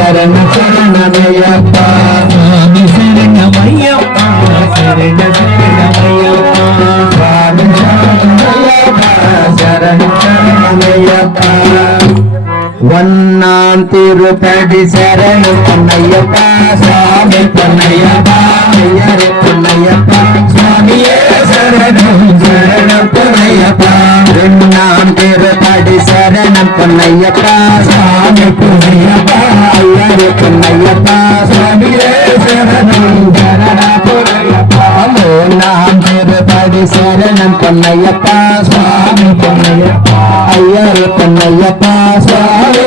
శరణ శరణమయ్యప్ప స్వామి శరణమయ్యప్ప శరణ శరణమయ్యప్ప స్వామి శరణమయ్యప్ప శరణ శరణమయ్యప్ప ஒன்னாம் திருப்படி சரணு பொன்னையப்பா சுவாமி பொன்னையப்பா ஐயரே பொன்னையப்பா சுவாமியே சரணம் சரணம் பொன்னையப்பா ரெண்டாம் திருப்படி சரணம் பொன்னையப்பா சுவாமி பொன்னையப்பா ஐயரே பொன்னையப்பா சுவாமியே சரணம் சரணம் பொன்னையப்பா மூணாம் திருப்படி சரணம் பொன்னையப்பா சுவாமி பொன்னையப்பா ஐயரே பொன்னையப்பா சுவாமி